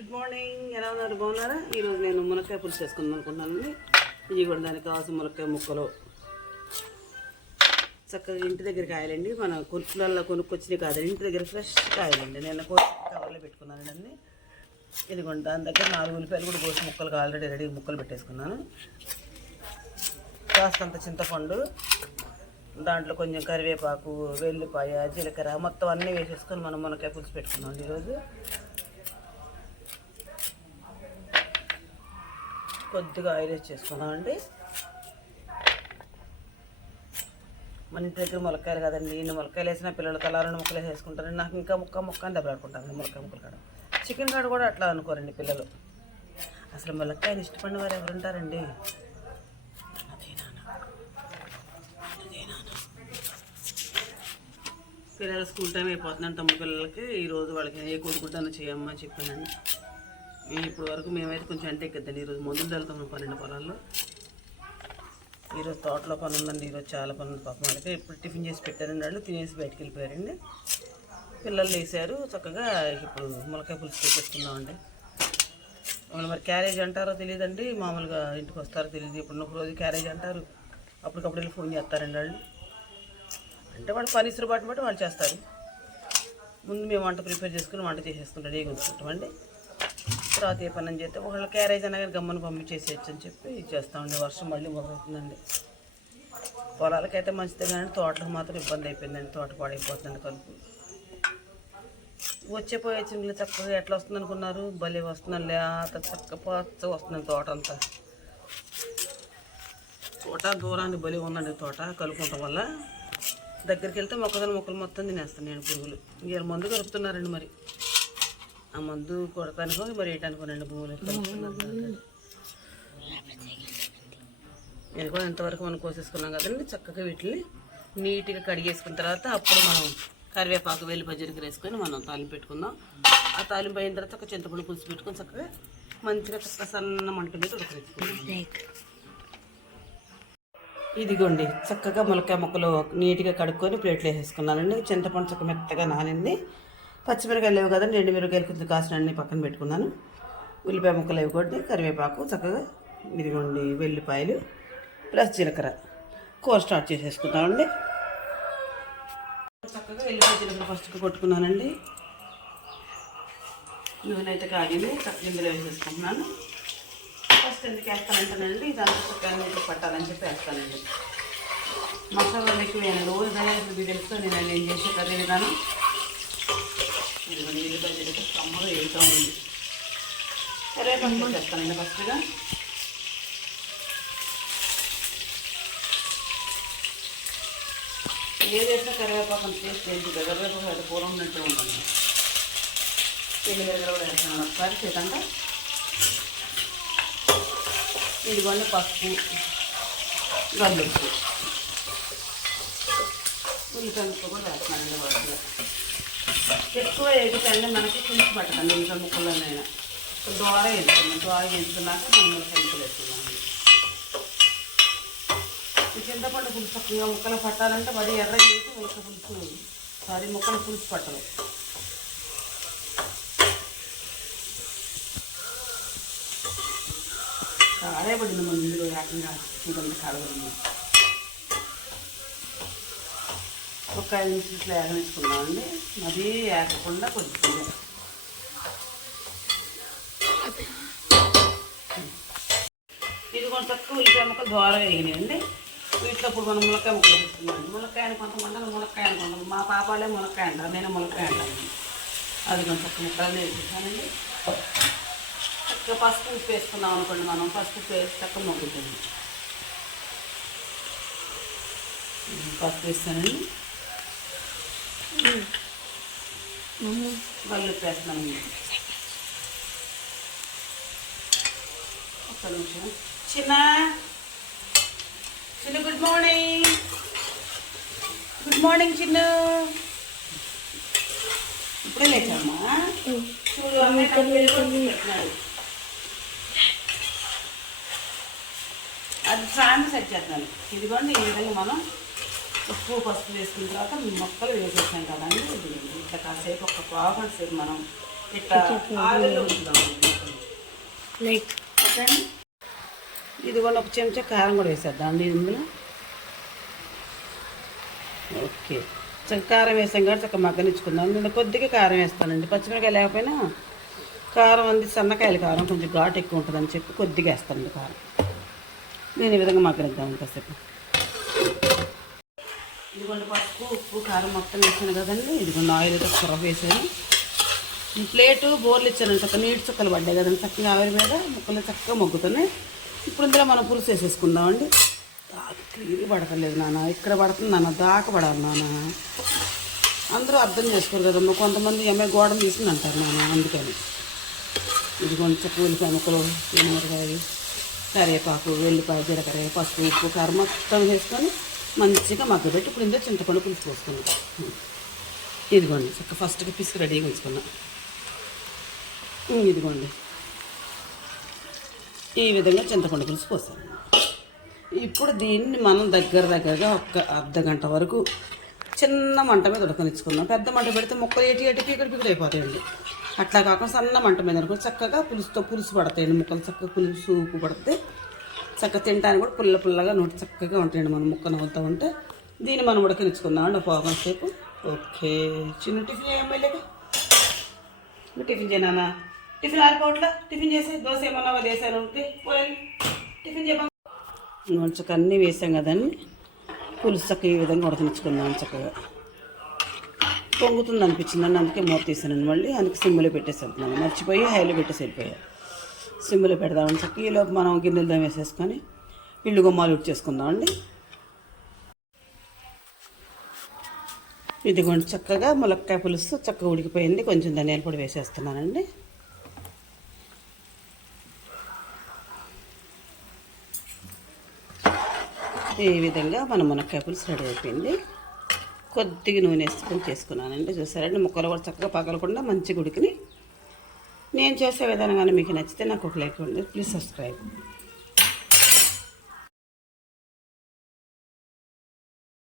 Good morning ఎలా ఉన్నారు? బాగున్నారా? ఈరోజు నేను మునక్కాయ పులుసు చేసుకుందాం అనుకుంటున్నానండి. ఇవి కూడా దానికి కావాల్సిన మునక్కాయ ముక్కలు. చక్కగా ఇంటి దగ్గర కాయలండి మన కొనుక్కులలో కొనుక్కొచ్చినవి కాదు ఇంటి దగ్గర ఫ్రెష్ కాయలండి. నేను కోసి కవర్లో పెట్టుకున్నానండి అన్ని ఇదిగోండి దాని దగ్గర నాలుగు ఉల్లిపాయలు కూడా కోసి ముక్కలు ఆల్రెడీ రెడీ ముక్కలు పెట్టేసుకున్నాను. కాస్తంత చింతపండు దాంట్లో కొంచెం కరివేపాకు వెల్లిపాయ జీలకర్ర మొత్తం అన్నీ వేసేసుకొని మనం మునక్కాయ పులుసు పెట్టుకున్నాం ఈరోజు. కొద్దిగా ఆయిల్ చేసుకున్నామండి మన ఇంటి దగ్గర ములక్కాయలు కదండి ఇన్ని ములక్కాయలు వేసిన పిల్లలు తలా రెండు ముక్కలు వేసుకుంటారు నాకు ఇంకా ముక్క ముక్క అని దెబ్బలాడుకుంటాను ములక్కాయ ముక్కలు కాడ. చికెన్ కాడ కూడా అట్లా అనుకోరండి పిల్లలు. అసలు ములక్కాయలు ఇష్టపడిన వారు ఎవరుంటారండి పిల్లలు స్కూల్ టైం అయిపోతుందని తమ్ముడు పిల్లలకి. ఈరోజు వాళ్ళకి ఏ కొడుకుంటానో చేయమ్మా చెప్పానండి. ఇప్పుడు వరకు మేమైతే కొంచెం అంటే ఎక్కద్దండి. ఈరోజు మందులు వెళ్తాం పన్నెండు పొలాల్లో. ఈరోజు తోటలో పని ఉందండి. ఈరోజు చాలా పని ఉంది పాపం వాళ్ళకి. ఇప్పుడు టిఫిన్ చేసి పెట్టారండి వాళ్ళు తినేసి బయటికి వెళ్ళిపోయారండి. పిల్లలు వేసారు చక్కగా ఇప్పుడు ములకాయ పులుసు పెట్టేసుకుందామండి వాళ్ళు మరి క్యారేజ్ అంటారో తెలియదండి. మామూలుగా ఇంటికి వస్తారో తెలియదు. ఇప్పుడు ఒక రోజు క్యారేజ్ అంటారు. అప్పటికప్పుడు వెళ్ళి ఫోన్ చేస్తారండి వాళ్ళు. అంటే వాళ్ళు పని ఇసురుబాటు బట్టి వాళ్ళు చేస్తారు. ముందు మేము వంట ప్రిపేర్ చేసుకుని వంట చేసేసుకుంటాం ఏ గుంచుకుంటామండి తర్వాత ఏ పని అని చేస్తే ఒకళ్ళ క్యారేజ్ అయినా కానీ గమ్మను పంపించేసేయచ్చు అని చెప్పి చేస్తామండి వర్షం మళ్ళీ మొదలవుతుందండి పొలాలకైతే మంచిదే కానీ తోటలకు మాత్రం ఇబ్బంది అయిపోయిందండి. తోట పాడైపోతుందండి కలుపు వచ్చే పోయే చింగులు చక్కగా ఎట్లా వస్తుంది అనుకున్నారు? భలే వస్తుందండి. లేత చక్క పచ్చ వస్తుంది తోట అంతా. తోట దూరాన్ని బలి ఉందండి తోట కలుపుకోవటం వల్ల. దగ్గరికి వెళ్తే మొక్కజొన్న మొక్కలు మొత్తం తినేస్తాను నేను పురుగులు. ఇవాళ మందు కలుపుతున్నారండి మరి. ఆ మందు కొడతానికో మరి వేయటానికోనండి భూములు. నేను కూడా ఇంతవరకు మనం కోసేసుకున్నాం కదండి చక్కగా వీటిని నీట్గా కడిగేసుకున్న తర్వాత అప్పుడు మనం కరివేపాకు వెల్లి బజ్జరికి వేసుకొని మనం తాలింపు పెట్టుకుందాం. ఆ తాలింపు అయిన తర్వాత ఒక చింతపండు పులుసు పెట్టుకొని చక్కగా మంచిగా చక్కగా సన్న మంట మీద ఉడకరించుకుందాం ఇదిగోండి చక్కగా ములకాయ ముక్కలు నీట్గా కడుక్కొని ప్లేట్లో వేసేసుకున్నానండి. చింతపండు చక్క మెత్తగా నానింది. పచ్చిమిరకాయలు లేవు కదండి ఎండు మిరకాయలు కొంచెం కాసినన్ని పక్కన పెట్టుకున్నాను. ఉల్లిపాయ ముక్కలు అవి కొట్టి కరివేపాకు చక్కగా ఇదిగోండి వెల్లిపాయలు ప్లస్ జీలకర్ర. కూర స్టార్ట్ చేసేసుకుందామండి చక్కగా వెల్లిపాయ జీలకర్ర ఫస్ట్ కొట్టుకున్నానండి. నూనె అయితే కాగింది చక్కగా ఇందులో వేసేసుకుంటున్నాను. ఫస్ట్ ఎందుకు వేస్తానంటానండి ఇదంతా చక్కగా నీటికి పట్టాలని చెప్పి వేస్తానండి. మసాలాలు ఎక్కువ వేయాలి రోజు దయాలు తెలుస్తూ నేను ఏం చేసే కర్రీ విధానం. ఇదిగోండి ఎల్లిపాయ జీలకర్ర కమ్మగా ఉంది కరివేపాకు వేస్తానండి ఫస్ట్గా ఏది కరివేపాకు అంత టేస్ట్ ఏంటి కరివేపాకు అయితే కూర ఉన్నట్టు ఉంటుంది ఎల్లి కూడా వేస్తాను ఒకసారి చేతంగా ఇదిగోండి పసుపు గల్లుప్పు ఉల్లిపాయ ముక్క కూడా వేస్తున్నానండి వాటిలో ఎక్కువ ఎగుతండి మనకి పులుసు పట్టకండి ఇంకా ముక్కలనైనా దోర వేసుకున్నాం దోర వేస్తున్నాక మనం శంకులు వేసుకున్నాం చింతపండు పులుసు ఇంకా ముక్కలు పట్టాలంటే వడి ఎర్ర చేసి ముక్క పులుసు. సారీ ముక్కలు పులుసు పట్టదు కాడే పడింది మన ఇందులో ఏకంగా. ఇంకొంత కాడబడింది ఒక ఐదు నిమిషాలు వేగనిచ్చుకున్నామండి మరీ ఏగకుండా కొంచెం. ఇది కొంచెం ఉల్లిపాయ ముక్కలు ద్వారా వేగినాయండి. వీటిలో ఇప్పుడు మనం ములక్కాయ ముక్కలు వేస్తున్నాం. ములక్కాయని కొంతమంది ములక్కాయ అనుకుంటాం మా పాపాలే ములక్కాయ అంటారు. నేను ములక్కాయ అంటాను. అది కొంచెం ముక్కలు వేసుకుంటానండి. చక్కగా పసుపు ఉప్పు వేసుకున్నాం అనుకోండి మనం. పసుపు వేసి తక్కువ మొగ్గుతుంది పసుపు వేస్తానండి. వాళ్ళు వేస్తున్నాను ఒక్క నిమిషం చిన్న చిన్న గుడ్ మార్నింగ్. గుడ్ మార్నింగ్ చిన్న. ఇప్పుడే లేచమ్మా చూడు అమ్మాయి పెట్టినాడు. అది సాయంత్రం సెట్ చేస్తాను ఇదిగోండి ఈ విధంగా మనం ఉప్పు పసుపు వేసుకున్న తర్వాత మొక్కలు వేసేసాం కదండి. ఇట్లా కాసేపు ఒక పావు సేపు మనం ఇట్లా ఆవిరిలో ఉంచుదామండి లైక్ ఓకేనా? ఇది కూడా ఒక చెంచా కారం కూడా వేసేద్దాం ఇందులో. ఓకే. చక్క కారం వేసాం కాబట్టి చక్క మగ్గనిచ్చుకుందాం. నేను కొద్దిగా కారం వేస్తానండి. పచ్చిమిరకాయ లేకపోయినా కారం అంది సన్నకాయల కారం కొంచెం ఘాటు ఎక్కువ ఉంటుందని చెప్పి కొద్దిగా వేస్తానండి కారం. నేను ఈ విధంగా మగ్గనిద్దాం కాసేపు. ఇదిగోండి పసుపు ఉప్పు కారం మొత్తం వేసాను కదండి. ఇదిగోండి ఆయిల్ అయితే కూర వేసాను. ఈ ప్లేటు బోర్లు ఇచ్చాను చక్క నీటి చుక్కలు పడ్డాయి కదండి. చక్కగా ఆవిరి మీద ముక్కలు చక్కగా మొగ్గుతున్నాయి. ఇప్పుడు ఇందులో మనం పులుసు వేసేసుకుందామండి. దాకా క్లియర్ పడతలేదు నాన్న. ఇక్కడ పడుతుంది నాన్న దాకా పడాలి నాన్న. అందరూ అర్థం చేసుకోరు కదమ్మా. కొంతమంది అమ్మాయి గోడ తీసింది అంటారు నాన్న అందుకని. ఇది కొంచెం ఉల్లిపాయ ముక్కలు మిరపకాయ కరివేపాకు వెల్లిపాయ జీలకర్ర పసుపు ఉప్పు కారం మొత్తం వేసుకొని మంచిగా మగ్గబెట్టి ఇప్పుడు ఇందులో చింతపండు పులుసు పోసుకున్నాం ఇదిగోండి చక్క ఫస్ట్గా పిసుకు రెడీగా ఉంచుకున్నాం. ఇదిగోండి. ఈ విధంగా చింతపండు పులుసు పోసాను ఇప్పుడు దీన్ని మనం దగ్గర దగ్గరగా ఒక అర్ధ గంట వరకు చిన్న మంట మీద ఉడకనిచ్చుకుందాం. పెద్ద మంట పెడితే ముక్కలు ఏటి ఏటి పీకడి పీకడి అయిపోతాయండి. అట్లా కాకుండా సన్న మంట మీద చక్కగా పులుసుతో పులుసు పడతాయండి. ముక్కలు చక్కగా పులుసు ఉప్పు పడితే చక్కగా తినడానికి కూడా పుల్ల పుల్లగా నోటి చక్కగా ఉంటాయండి మనం ముక్క నవ్వుతూ ఉంటే. దీన్ని మనం ఉడకనిచ్చుకుందామండి అండి పోగం సేపు. ఓకే. చిన్న టిఫిన్ ఎమ్మెల్యేగా టిఫిన్ చేయనా టిఫిన్ ఆరిపోవట్లా? టిఫిన్ చేసి దోశ ఏమన్నా వేసాను ఉంటే పోయాలి టిఫిన్ చేయమా చక్కగా అన్నీ వేసాం కదండి. పులుసు చక్క ఈ విధంగా ఉడకనిచ్చుకుందాం చక్కగా. పొంగుతుంది అనిపించిందండి అందుకే మూత తీసానండి మళ్ళీ. అందుకే సిమ్లో పెట్టేసి వెళ్తున్నాను మర్చిపోయి హైలో పెట్టేసి వెళ్ళిపోయా సిమ్లో పెడదామని చక్క ఈలోపు మనం గిన్నెలు దమ్ వేసేసుకొని ఇల్లు గుమ్మాలు ఉడిచేసుకుందామండి. ఇదిగోండి చక్కగా ములక్కాయ పులుసు చక్కగా ఉడికిపోయింది. కొంచెం ధనియాల పొడి వేసేస్తున్నానండి. ఈ విధంగా మన మునక్కాయ పులుసు రెడీ అయిపోయింది. కొద్దిగా నూనె వేసుకొని చేసుకున్నానండి. చూసారండి ముక్కలు కూడా చక్కగా పగలకుండా మంచిగా ఉడికినాయి. నేను చేసే విధానం కానీ మీకు నచ్చితే నాకు ఒక లైక్ ఉంది ప్లీజ్ సబ్స్క్రైబ్